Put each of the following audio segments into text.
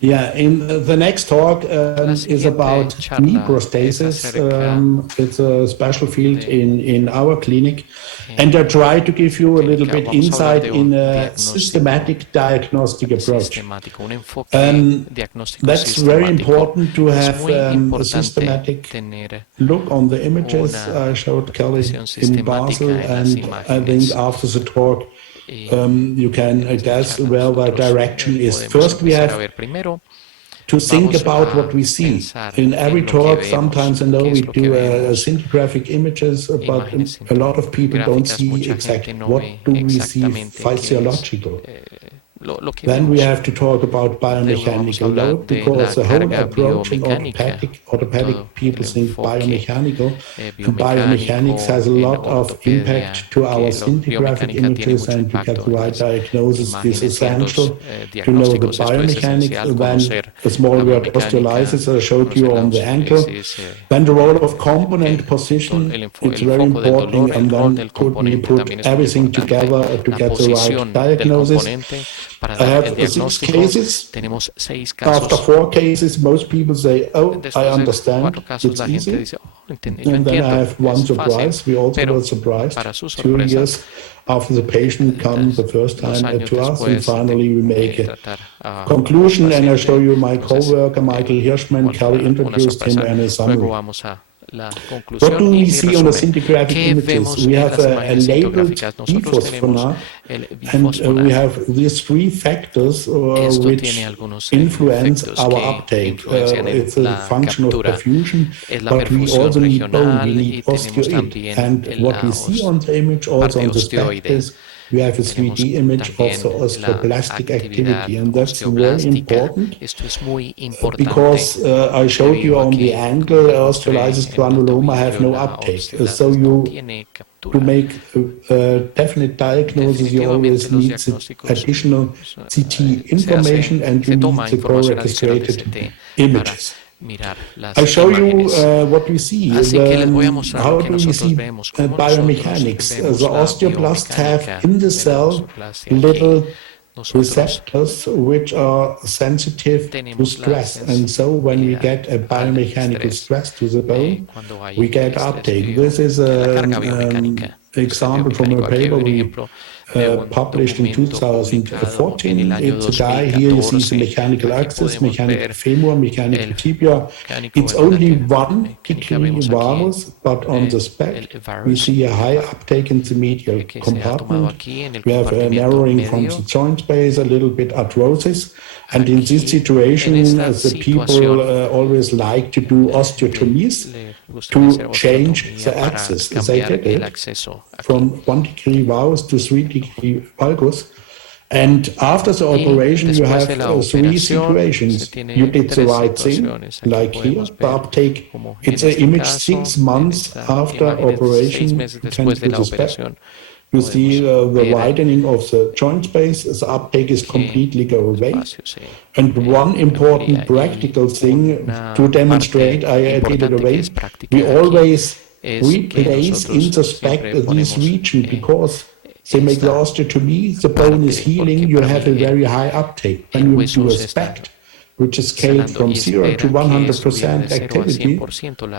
Yeah, in the next talk is about knee prosthesis. It's a special field in our clinic, and I try to give you a little bit insight in a systematic diagnostic approach. That's very important to have a systematic look on the images I showed Kelly in Basel, and I think after the talk you can guess where the direction is. First, we have to think about what we see. In every talk, sometimes I know we do scintigraphic images, but a lot of people don't see exactly what do we see physiological. Then we have to talk about biomechanical load, because the whole approach in orthopedic people think biomechanical, and biomechanics has a lot of impact to our scintigraphic images, and to get the right diagnosis is essential to know the biomechanics. Then a small word osteolysis I showed you on the ankle. Then the role of component position, it's very important, and then we put everything together to get the right diagnosis. I have 6 cases. After 4 cases, most people say, oh, I understand, it's easy. And then I have one surprise. We also were surprised 2 years after the patient comes the first time to us, and finally we make a conclusion, and I show you my co-worker, Michael Hirschman. Kelly introduced him and a summary. What do we see on the scintigraphic images? We have a labeled dephosphonate, and we have these 3 factors which influence our uptake. It's a function of perfusion, but we also need bone, we need osteoid. And what we see on the image, also on the SPECT, is we have a 3D image of the osteoblastic activity, and that's very important, because I showed you on the ankle, osteolysis granuloma have no uptake. So to make a definite diagnosis, you always need additional CT information, and you need the co-registrated images. I show you what we see. How do we see biomechanics? The osteoblasts have in the cell little receptors which are sensitive to stress, and so when we get a biomechanical stress to the bone, we get uptake. This is an example from a paper we published in 2014. It's a guy. Here you see the mechanical axis, mechanical femur, mechanical tibia. It's only 1 degree varus, but on the SPECT we see a high uptake in the medial compartment. We have a narrowing from the joint space, a little bit arthrosis. And in this situation, the people always like to do osteotomies to change the axis. They did it from 1 degree varus to 3 degree valgus. And after the operation, you have 3 situations. You did the right thing, like here, the uptake. It's an image 6 months after operation. You can do the SPECT. You see the widening of the joint space. The uptake is completely go away. And one important practical thing to demonstrate, I did it away. We always replace in the SPECT this region, because they make the osteotomy, the bone is healing, you have a very high uptake. When you do a SPECT, which is scaled from 0 to 100% activity,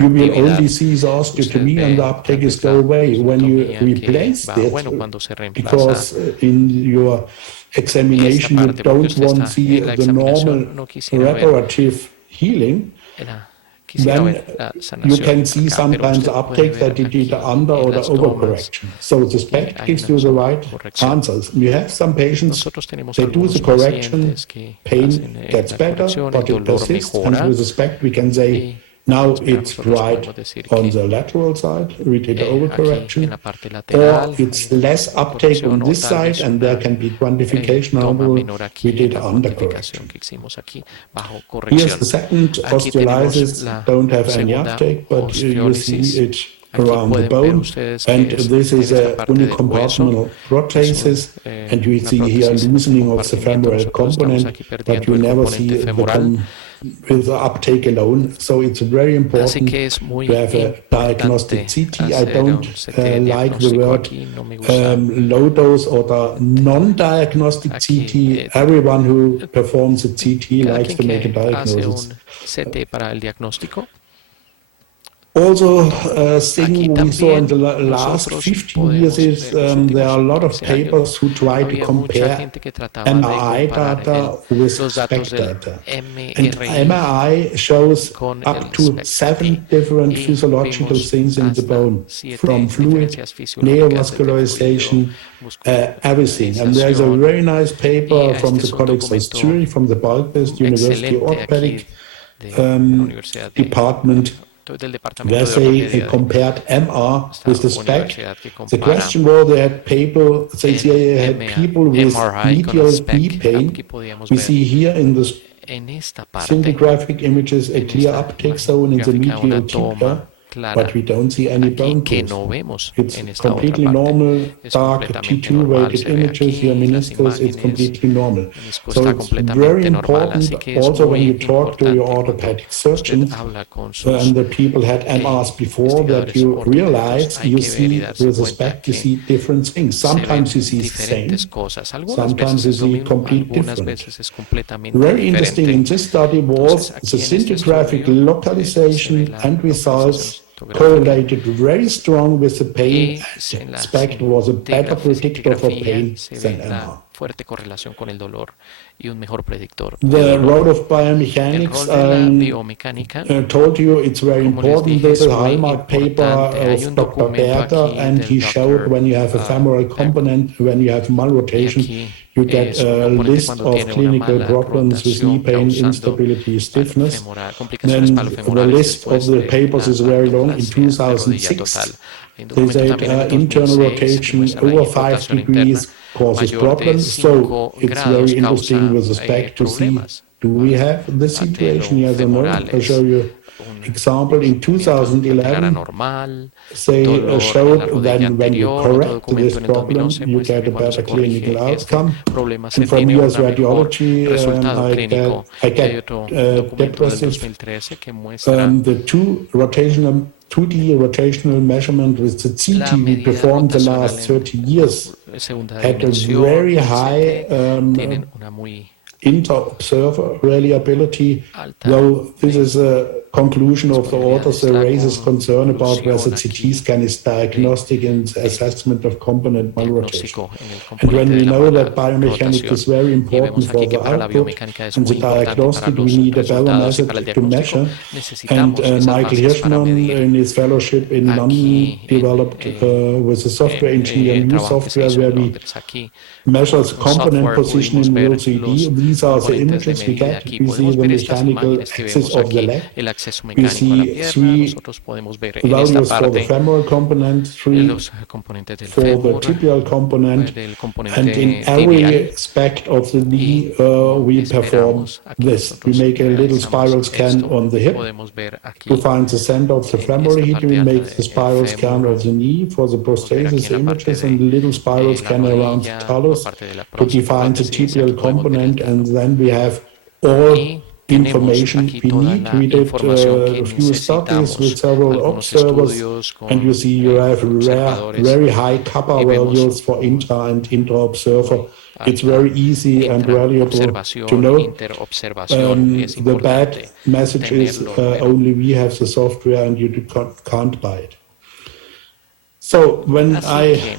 you will only see the osteotomy, and the uptake is go away. When you replace it, because in your examination you don't want to see the normal reparative healing, then you can see sometimes uptake that you did under or the overcorrection. So the SPECT gives you the right answers. You have some patients, they do the correction, pain gets better, but it persists, and with the SPECT we can say, now it's right on the lateral side, we did the overcorrection, or it's less uptake on this side, and there can be quantification how we did undercorrection. Here's the second, osteolysis, don't have any uptake, but you see it around the bone, and this is a unicompartmental protesis, and you see here loosening of the femoral component, but you never see the bone with the uptake alone. So it's very important to have a diagnostic CT. I don't like the word low dose or the non-diagnostic CT. Everyone who performs a CT likes to make a diagnosis. Also, a thing we saw in the last 15 years is there are a lot of papers who try to compare MRI data with SPECT data. And MRI shows up to 7 different physiological things in the bone, from fluid, neovascularization, everything. And there's a very nice paper from the colleagues of Zurich, from the Balkbest University Orthopedic Department, where they compared MR with the SPECT. The question was they had people with medial knee pain. We see here in the single graphic images a clear uptake zone in the medial tibia, but we don't see any bone growth. It's completely normal, dark T2-weighted images here, meniscus, it's completely normal. So it's very important also when you talk to your orthopedic surgeons, and the people had MRs before, that you realize you see with the SPECT, you see different things. Sometimes you see the same, sometimes you see complete different. Very interesting in this study was the scintigraphic localization and results correlated very strong with the pain. SPECT was a better predictor for pain than MR. The role of biomechanics, told you it's very important. This is a hallmark paper of Dr. Berger, and he showed when you have a femoral component, when you have malrotation, you get a list of clinical problems with knee pain, instability, stiffness. Then the list of the papers is very long. In 2006, they said internal rotation over 5 degrees causes problems. So it's very interesting with respect to see, do we have this situation? Yes or no? I'll show you example. In 2011, they showed that when you correct this problem, you get a better clinical outcome. And from US radiology, I get depressive. The 2D rotational measurement with the CT we performed the last 30 years had a very high inter-observer reliability, though this is a conclusion of the authors that raises concern about whether CT scan is diagnostic in the assessment of component malrotation. And when we know that biomechanics is very important for the output and the diagnostic, we need a better method to measure. And Michael Hirschman, in his fellowship in London, developed with a software engineer new software where we measure the component position in real 3D. These are the images we get. We see the mechanical axis of the leg. We see 3 values for the femoral component, 3 for the tibial component, and in every aspect of the knee we perform this. We make a little spiral scan on the hip to find the center of the femoral heat. We make the spiral scan of the knee for the prosthesis images, and a little spiral scan around the talus to define the tibial component, and then we have all information we need. We did a few studies with several observers, and you see you have very high kappa values for intra and intra-observer. It's very easy and valuable to know. The bad message is only we have the software and you can't buy it. So when I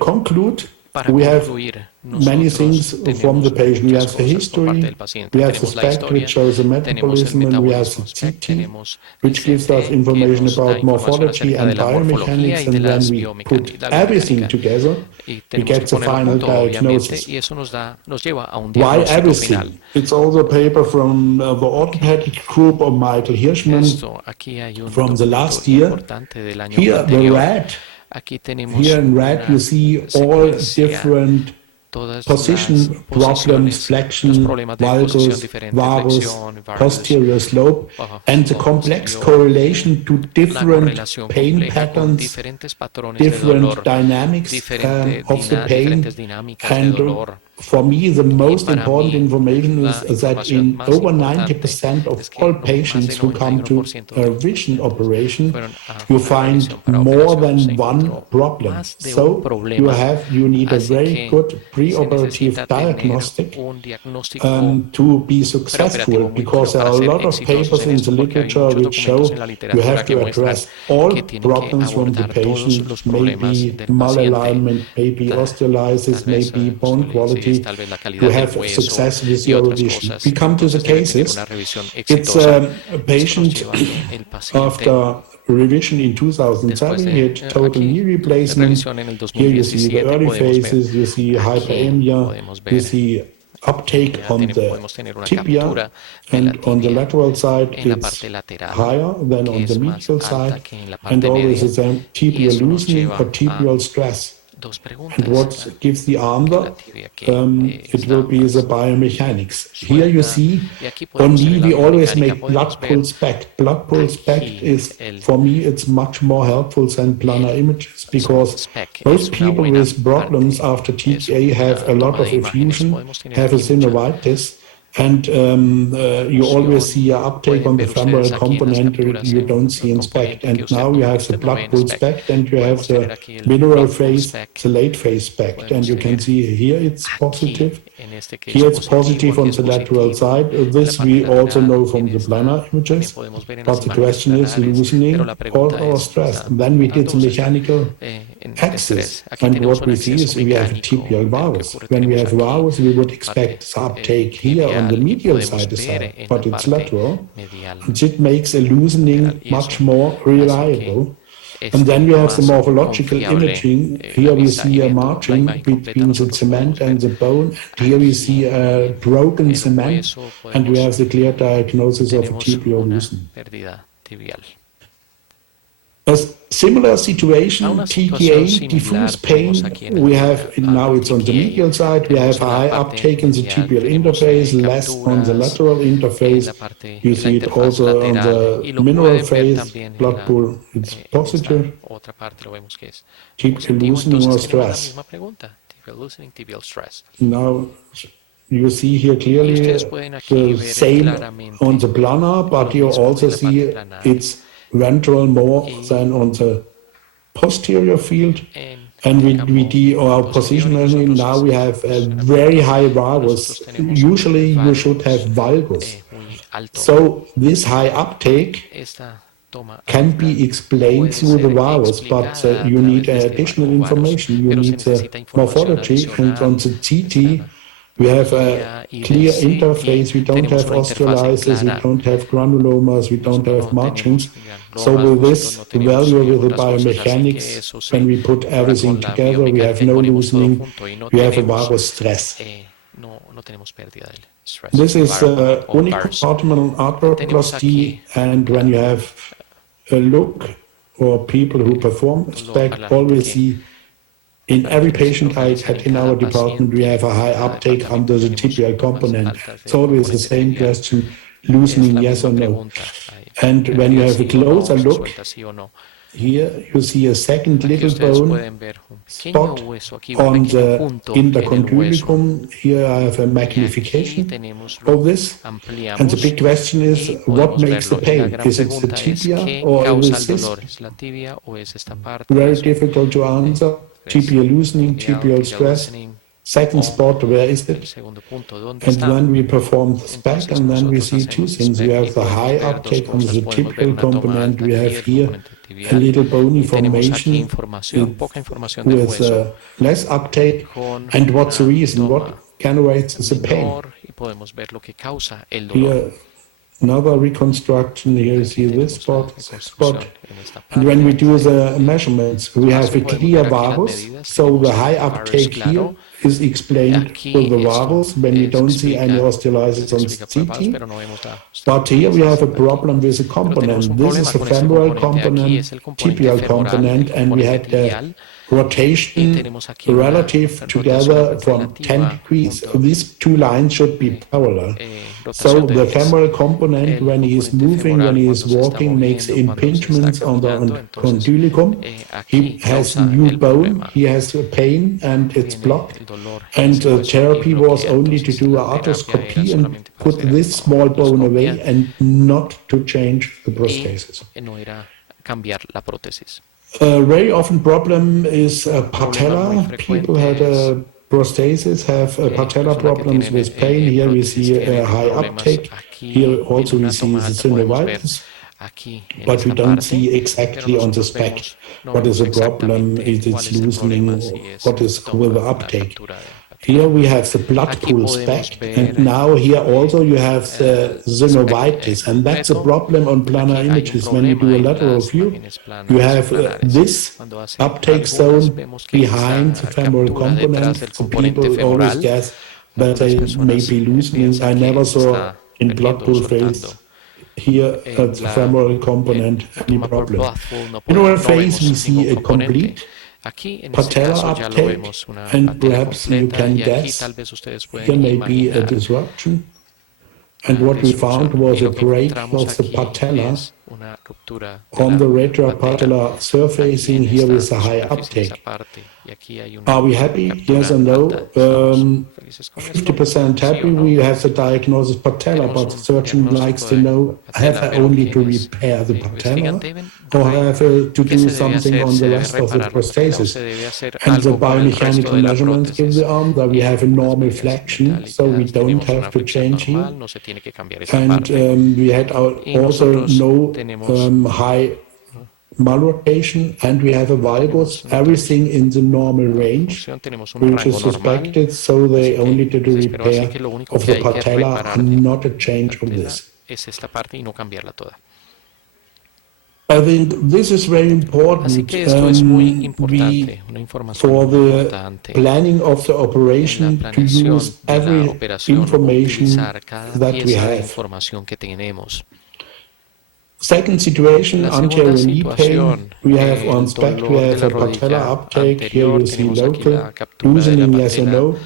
conclude, we have many things from the patient. We have the history, we have the SPECT, which shows the metabolism, and we have the CT, which gives us information about morphology and biomechanics, and when we put everything together, we get the final diagnosis. Why everything? It's also a paper from the orthopedic group of Michael Hirschman from the last year. Here, the red. Here in red, you see all different position problems, flexion, valgus, varus, posterior slope, and the complex correlation to different pain patterns, different dynamics of the pain, and for me, the most important information is that in over 90% of all patients who come to a vision operation, you find more than one problem. So you need a very good preoperative diagnostic to be successful, because there are a lot of papers in the literature which show you have to address all problems from the patient, maybe malalignment, maybe osteolysis, maybe bone quality, to have success with your revision. We come to the cases. It's a patient after revision in 2007, he had total knee replacement. Here you see the early phases, you see hyperemia, you see uptake on the tibia, and on the lateral side it's higher than on the medial side, and always the same tibial loosening or tibial stress. And what gives the answer? It will be the biomechanics. Here you see, on knee we always make blood pull SPECT. Blood pull SPECT is, for me, it's much more helpful than planar images, because most people with problems after TPA have a lot of effusion, have a synovitis, and you always see an uptake on the femoral component you don't see in SPECT. And now you have the blood pool SPECT, and you have the mineral phase, the late phase SPECT. And you can see here it's positive. Here it's positive on the lateral side. This we also know from the planar images. But the question is loosening or stress. And then we did the mechanical axis. And what we see is we have a tibial varus. When we have varus, we would expect the uptake here on the medial side, but it's lateral. And it makes a loosening much more reliable. And then you have the morphological imaging. Here we see a margin between the cement and the bone. Here we see a broken cement, and we have the clear diagnosis of tibial loosening. A similar situation, TKA, diffuse pain, we have, now it's on the medial side, we have a high uptake in the tibial interface, less on the lateral interface. You see it also on the mineral phase, blood pool, it's positive. Tibial loosening or stress. Now, you see here clearly the same on the planar, but you also see it's ventral more than on the posterior field. And we do our positioning. Now we have a very high valgus. Usually you should have valgus. So this high uptake can be explained through the valgus, but you need additional information. You need the morphology, and on the CT we have a clear interface. We don't have osteolysis, we don't have granulomas, we don't have margins. So with this value, with the biomechanics, when we put everything together, we have no loosening, we have a varus stress. This is unicompartmental arthroplasty, and when you have a look, or people who perform SPECT always see, in every patient I had in our department, we have a high uptake under the tibial component. It's always the same question, loosening, yes or no. And when you have a closer look, here you see a second little bone spot on the intercondylicum. Here I have a magnification of this. And the big question is, what makes the pain? Is it the tibia or is this? Very difficult to answer. Tibial loosening, tibial stress. Second spot, where is it? And then we perform the SPECT, and then we see two things. We have the high uptake on the tibial component. We have here a little bony formation with less uptake. And what's the reason? What generates the pain? Here, another reconstruction. Here you see this spot. And when we do the measurements, we have a clear varus. So the high uptake here is explained with the varus when we don't see any osteolysis on CT. But here we have a problem with the component. This is a femoral component, tibial component, and we had rotation relative together from 10 degrees. These two lines should be parallel. So the femoral component, when he is moving, when he is walking, makes impingements on the condylicum. He has new bone, he has pain, and it's blocked. And the therapy was only to do an arthroscopy and put this small bone away and not to change the prosthesis. A very often problem is patella. People had a prosthesis, have patella problems with pain. Here we see a high uptake. Here also we see the synovitis. But we don't see exactly on the SPECT what is the problem, if it's loosening, what is with the uptake. Here we have the blood pool SPECT, and now here also you have the synovitis, and that's a problem on planar images. When you do a lateral view, you have this uptake zone behind the femoral component. So people always guess that they may be loosening. I never saw in blood pool phase here at the femoral component any problem. In our phase we see a complete patella uptake, and perhaps you can guess here may be a disruption. And what we found was a break of the patella on the retropatellar surfacing here with a high uptake. Are we happy? Yes or no? 50% happy. We have the diagnosis patella, but the surgeon likes to know, have I only to repair the patella or have to do something on the rest of the prosthesis? And the biomechanical measurements give the arm that we have a normal flexion, so we don't have to change here. And we had also no high malrotation, and we have a valgus, everything in the normal range, which is suspected, so they only did a repair of the patella and not a change of this. I think this is very important for the planning of the operation to use every information that we have. Second situation, anterior knee pain. We have on SPECT, we have a patella uptake. Here you see local loosening, yes or no.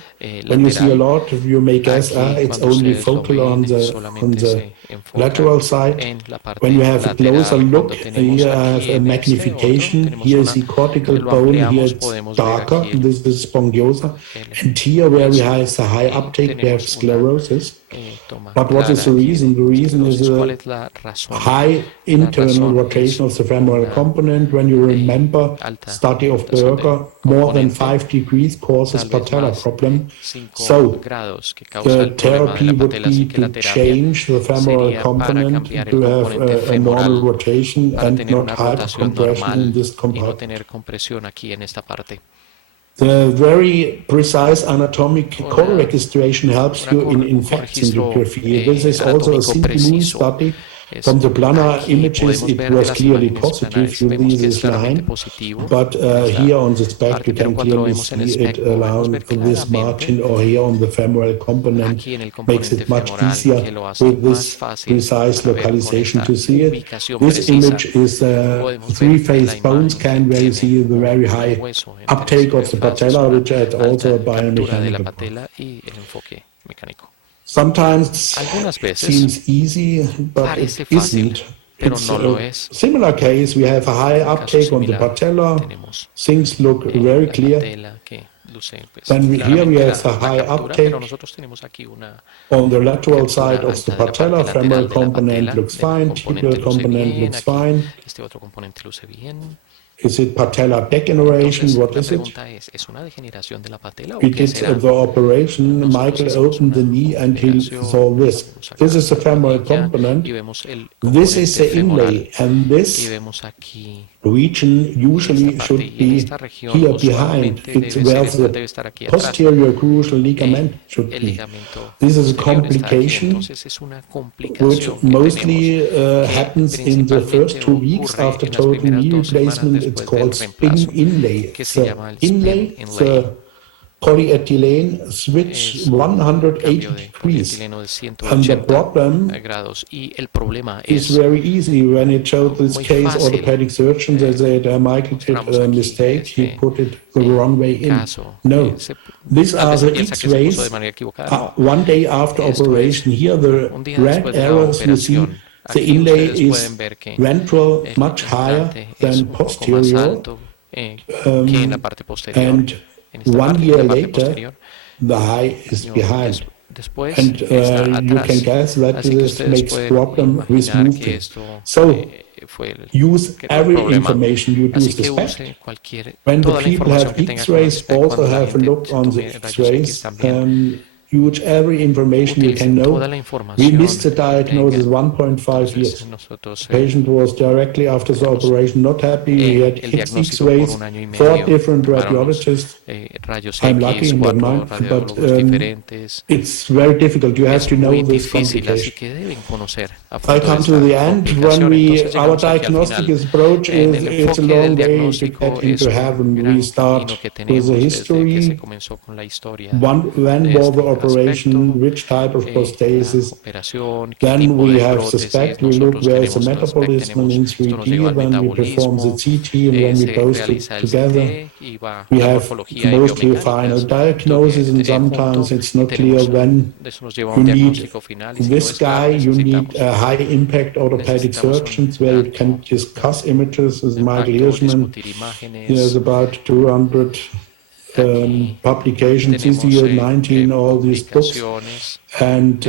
When you see a lot, you may guess, it's only focal on the lateral side. When you have a closer look, here I have a magnification. Here is the cortical bone, here it's darker, this is spongiosa. And here where we have the high uptake, we have sclerosis. But what is the reason? The reason is a high internal rotation of the femoral component. When you remember study of Berger, more than 5 degrees causes patella problem. So the therapy would be to change the femoral component to have a normal rotation and not hypercompression in this compartment. The very precise anatomic co-registration helps you in infection radiography. This is also a simple study. From the planar images, it was clearly positive, you see this line, but here on the SPECT, you can clearly see it along this margin, or here on the femoral component, makes it much easier with this precise localization to see it. This image is a three-phase bone scan where you see the very high uptake of the patella, which had also a biomechanical part. Sometimes it seems easy, but it isn't. It's a similar case. We have a high uptake on the patella. Things look very clear. Then here we have a high uptake on the lateral side of the patella. Femoral component looks fine. Tibial component looks fine. Is it patella degeneration? What is it? We did the operation. Michael opened the knee and he saw this. This is the femoral component. This is the inlay, and this region usually should be here behind. It's where the posterior crucial ligament should be. This is a complication which mostly happens in the first 2 weeks after total knee replacement. It's called spin inlay. The inlay, the polyethylene switch 180 degrees. And the problem is very easy. When it showed this case, orthopedic surgeon, they said, Michael did a mistake, he put it the wrong way in. No, these are the X-rays 1 day after operation. Here the red arrows you see, the inlay is ventral much higher than posterior, and 1 year later, the high is behind. And you can guess that this makes problem with moving. So, use every information you do suspect. When the people have X-rays, also have a look on the X-rays. Use every information you can know. We missed the diagnosis 1.5 years. The patient was directly after the operation not happy. He had X-rays, 4 different radiologists. I'm lucky in that mind, but it's very difficult. You have to know this complication. I come to the end. When our diagnostic approach it's a long way to get into heaven. We start with the history. When was the operation, which type of prosthesis. Then we have the SPECT, we look where is the metabolism in 3D, then we perform the CT, and when we post it together, we have mostly a final diagnosis, and sometimes it's not clear when you need this guy, you need a high-impact orthopedic surgeons where you can discuss images with Michael Hirschman. He has about 200 publications this year, 19, all these books, and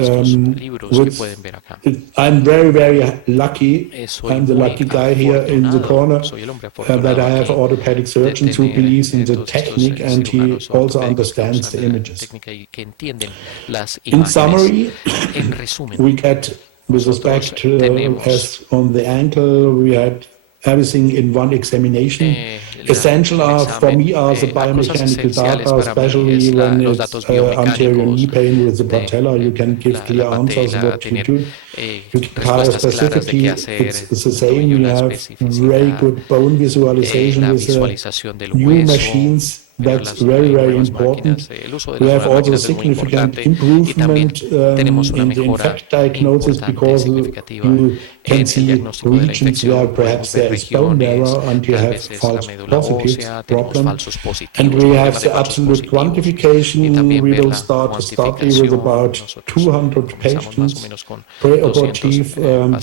I'm very, very lucky. I'm the lucky guy here in the corner that I have orthopedic surgeons who believes in the technique, and he also understands the images. In summary, we get with respect as on the ankle, we had everything in one examination. Essential for me are the biomechanical data, especially when it's anterior knee pain with the patella. You can give clear answers what you do. You can hire specifically, it's the same. You have very good bone visualization with new machines. That's very, very important. We have also significant improvement in the infect diagnosis because you can see regions where perhaps there is bone marrow and you have false positives problem. And we have the absolute quantification. We will start a study with about 200 patients pre-operative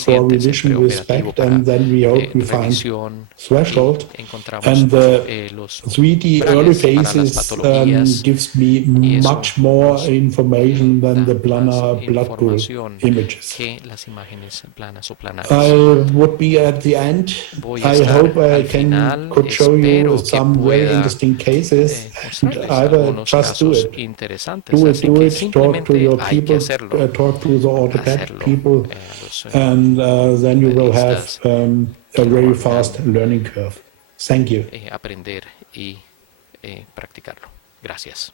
for revision with SPECT, and then we hope we find threshold. And the 3D early phases gives me much more information than the planar blood pool images. I would be at the end. I hope I could show you some very interesting cases. Either just do it. Do it, talk to your people, talk to the orthopedic people, and then you will have a very fast learning curve. Thank you. Practicarlo. Gracias.